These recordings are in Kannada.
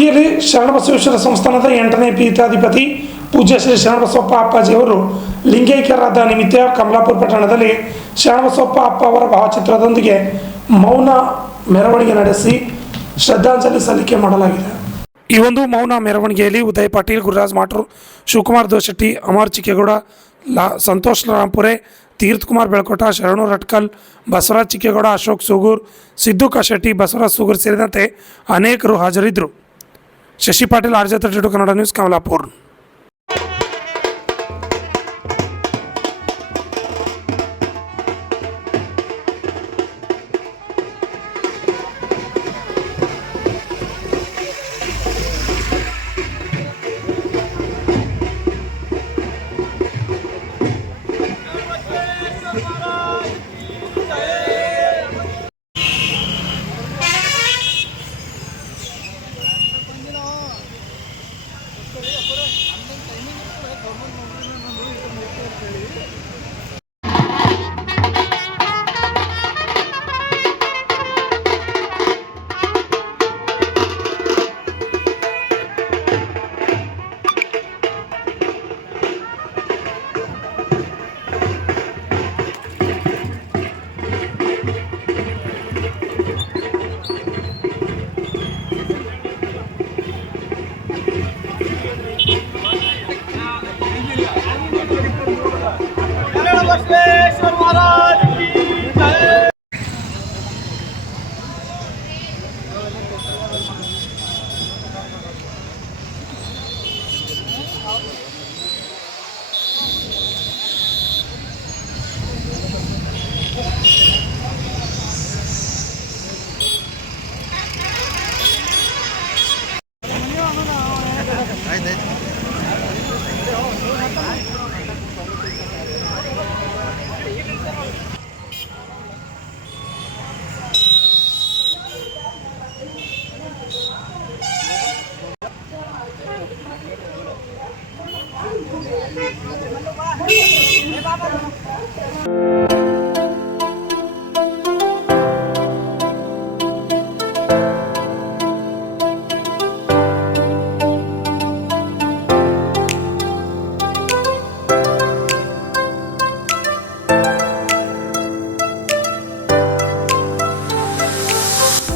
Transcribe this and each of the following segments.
ಕಲಬುರಗಿಯಲ್ಲಿ ಶರಣಬಸವೇಶ್ವರ ಸಂಸ್ಥಾನದ 8ನೇ ಪೀಠಾಧಿಪತಿ ಪೂಜ್ಯ ಶ್ರೀ ಶರಣಬಸವಪ್ಪ ಅಪ್ಪಾಜಿಯವರು ಲಿಂಗೈಕ್ಯರಾದ ನಿಮಿತ್ತ ಕಮಲಾಪುರ ಪಟ್ಟಣದಲ್ಲಿ ಶರಣಬಸವಪ್ಪ ಅಪ್ಪ ಅವರ ಭಾವಚಿತ್ರದೊಂದಿಗೆ ಮೌನ ಮೆರವಣಿಗೆ ನಡೆಸಿ ಶ್ರದ್ಧಾಂಜಲಿ ಸಲ್ಲಿಕೆ ಮಾಡಲಾಗಿದೆ. ಈ ಒಂದು ಮೌನ ಮೆರವಣಿಗೆಯಲ್ಲಿ ಉದಯ್ ಪಾಟೀಲ್, ಗುರುರಾಜ್ ಮಾಟ್ರು, ಶಿವಕುಮಾರ್ ದೋಶೆಟ್ಟಿ, ಅಮರ್ ಚಿಕ್ಕೇಗೌಡ, ಸಂತೋಷ್ ರಾಂಪುರೆ, ತೀರ್ಥ ಕುಮಾರ್ ಬೆಳಕೋಟ, ಶರಣು ರಟ್ಕಲ್, ಬಸವರಾಜ್ ಚಿಕ್ಕೇಗೌಡ, ಅಶೋಕ್ ಸೂಗೂರ್, ಸಿದ್ದು ಕಶೆಟ್ಟಿ, ಬಸವರಾಜ್ ಸೂಗೂರ್ ಸೇರಿದಂತೆ ಅನೇಕರು ಹಾಜರಿದ್ದರು. Shashi Patil, RJ32 Kannada news, Kamalapur.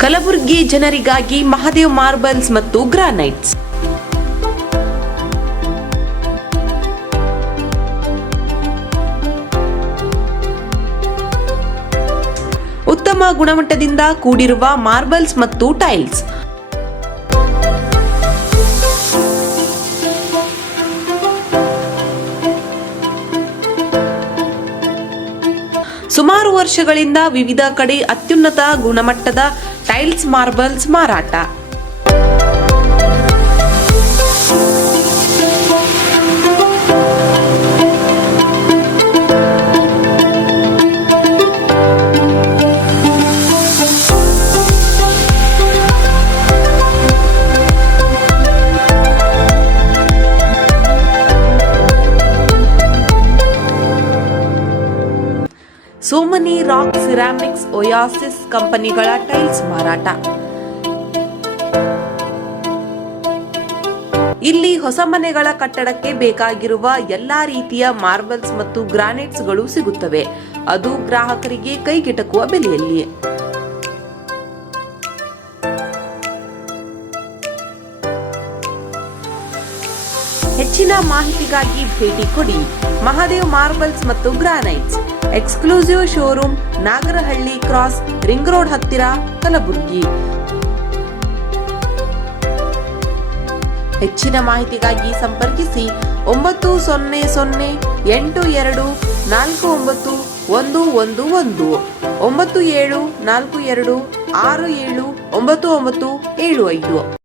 ಕಲಬುರಗಿ ಜನರಿಗಾಗಿ ಮಹಾದೇವ್ ಮಾರ್ಬಲ್ಸ್ ಮತ್ತು ಗ್ರಾನೈಟ್ಸ್. ಉತ್ತಮ ಗುಣಮಟ್ಟದಿಂದ ಕೂಡಿರುವ ಮಾರ್ಬಲ್ಸ್ ಮತ್ತು ಟೈಲ್ಸ್. ಸುಮಾರು ವರ್ಷಗಳಿಂದ ವಿವಿಧ ಕಡೆ ಅತ್ಯುನ್ನತ ಗುಣಮಟ್ಟದ ಟೈಲ್ಸ್, ಮಾರ್ಬಲ್ಸ್ ಮಾರಾಟ. ಸೋಮನಿ ರಾಕ್, ಸಿರಾಮಿಕ್ಸ್, ಒಯಾಸಿಸ್ ಕಂಪನಿಗಳ ಟೈಲ್ಸ್ ಮಾರಾಟ. ಇಲ್ಲಿ ಹೊಸ ಮನೆಗಳ ಕಟ್ಟಡಕ್ಕೆ ಬೇಕಾಗಿರುವ ಎಲ್ಲಾ ರೀತಿಯ ಮಾರ್ಬಲ್ಸ್ ಮತ್ತು ಗ್ರಾನೈಟ್ಸ್ಗಳು ಸಿಗುತ್ತವೆ, ಅದು ಗ್ರಾಹಕರಿಗೆ ಕೈಗೆಟಕುವ ಬೆಲೆಯಲ್ಲಿ. ಹೆಚ್ಚಿನ ಮಾಹಿತಿಗಾಗಿ ಭೇಟಿ ಕೊಡಿ. ಮಹಾದೇವ್ ಮಾರ್ಬಲ್ಸ್ ಮತ್ತು granites, exclusive showroom, Nagarahalli cross, ring road ಹತ್ತಿರ, ಕಲಬುರಗಿ. ಹೆಚ್ಚಿನ ಮಾಹಿತಿಗಾಗಿ ಸಂಪರ್ಕಿಸಿ 9008249111 9742679975.